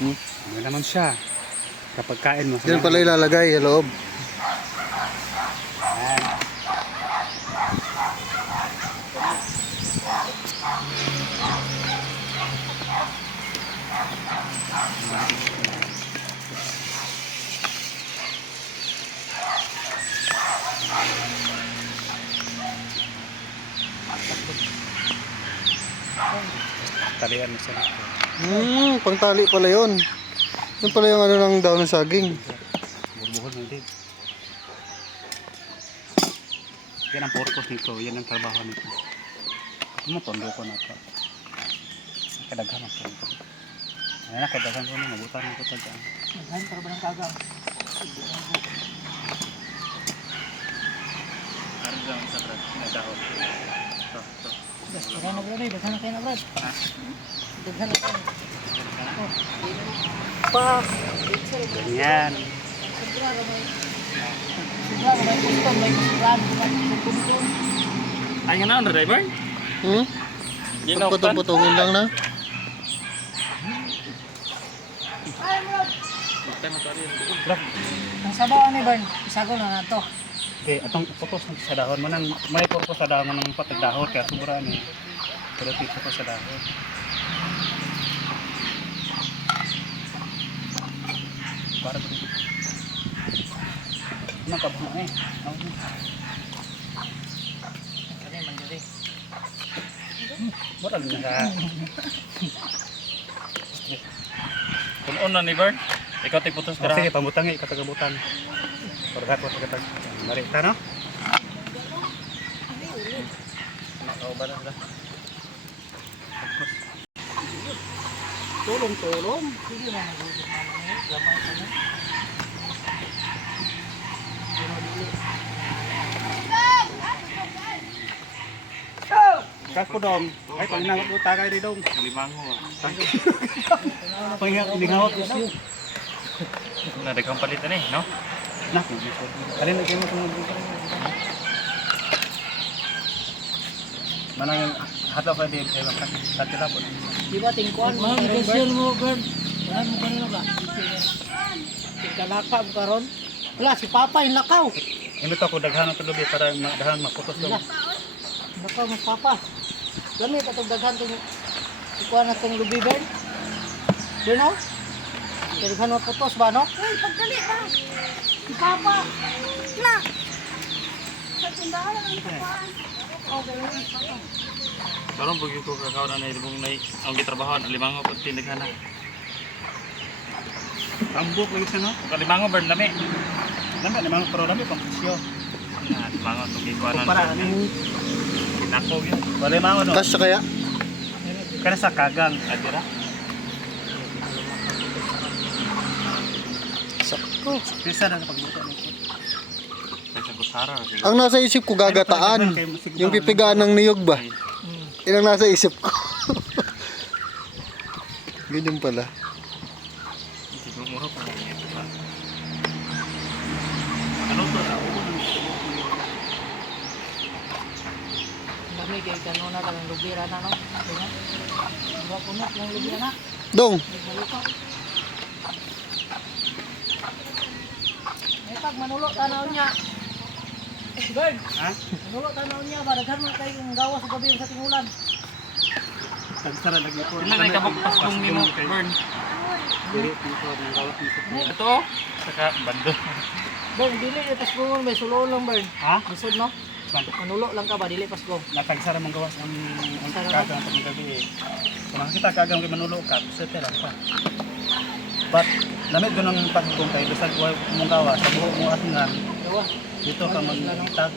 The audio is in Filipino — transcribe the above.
Ano naman siya. Kapag kain mo. Yan pala ilalagay sa loob. Yan. Talian mo sa dito. Pangtali pala yun. Yun pala yung ano ng daon ng saging. Buhol ng din. Yan ang purpose nito. Yan ang trabaho nito. Ano tondo ko na ito. Kadaghan ang tondo. Ayan na, kadaghan ko na. Mabutan mo ko ito dyan. Naghain para ba ng kagang? Ano dyan sa brad? Nagdahon. Ito. Daghan na brad, daghan na kayo na brad. Daghan na kayo. Pa! Ganyan. Sobra may custom, may custom, may custom. Ay nga na, driver? Pagputong-putungin lang na. Ang sabaw ni Bern, isago na nato. Okay, atong putos sa dahon. May purpose sa dahon ng patagdahon. Kaya sobra ni. Pero dito ko sa dahon. Para ba dito? Nakabunga eh. Kani man diri. Moral na ka. Punon na ni Bern. Ikaw tay putos Oh, ka. sige, pamutangi, katagabutan. Pagkat ko katag. Marita no? Nakaw ba na sila? Tulong-tulong. Sige na nagusok naman ni. Lamay ka na. Kako dong. Ay panginawat mo tagay ri dong. Limango. Panginawat mo siya. Na dagang palitan eh, no? Nak. Alin lagi mo tungod. Mana yung hataw pa din sa katila po. Di ba tingkuan mo? Ang mo, Bern. Wala mo kanina ba? Tingkalaka mo karon. Wala, si Papa yung lakaw. Imito ko daghan ng tulubi para daghan maputos dong. Lakaw mo, Papa. Lamit atong daghan itong ikuha na itong lubi, Bern. Bern, no? Daghan mo putos ba, no? Uy, pagdali ba? Si Papa. Na. Sa tindahan lang ang kapaan. Okay, Papa. Karon bagi ko kakaw na ilibong na ang gitrabahoan, limango ko tindagan na. Ambok lagi siya no. Limango Bern lami. Lami naman pero lami pang pusyo. Na limango to gikuanan. Para ano? Nako gyud. Wala mga no. Kasya kaya? Kana sa kagang Adira. Sakto. pisa na sa pagluto nito. Sa kutsara. Ang nasa isip ko gagataan. Yung pipigaan ng niyog ba? Yan ang nasa isip ko. Ganyan pala. Siguro pa. Ano to? Dami kay kanuna ka ng lubira na, no? Tingnan. Diba punot ng lubira na? Dong, May balito. May pag manulo tanaw niya. Bern, Ha? manulo tanaw niya ba? Daghan man kayo yung gawa sa gabi sa tingulan. Tagsara lagi po. Wala na kabuktas kung nimo Bern. Diri dito ng gawat nito. Ito saka bando. Bern, dili itas bungon may sulo lang, Bern. Ha? Lisod, no? Manulo lang ka ba? Dili pas gong. Natagsara mong gawas ang kagang ang paggabi. Kung nakita kagang kay manulo ka, sete lang pa. But lamit ko ng pagkong kay bisag mong gawas sa buhok mo atingan. Gawa. Dito ka magitag.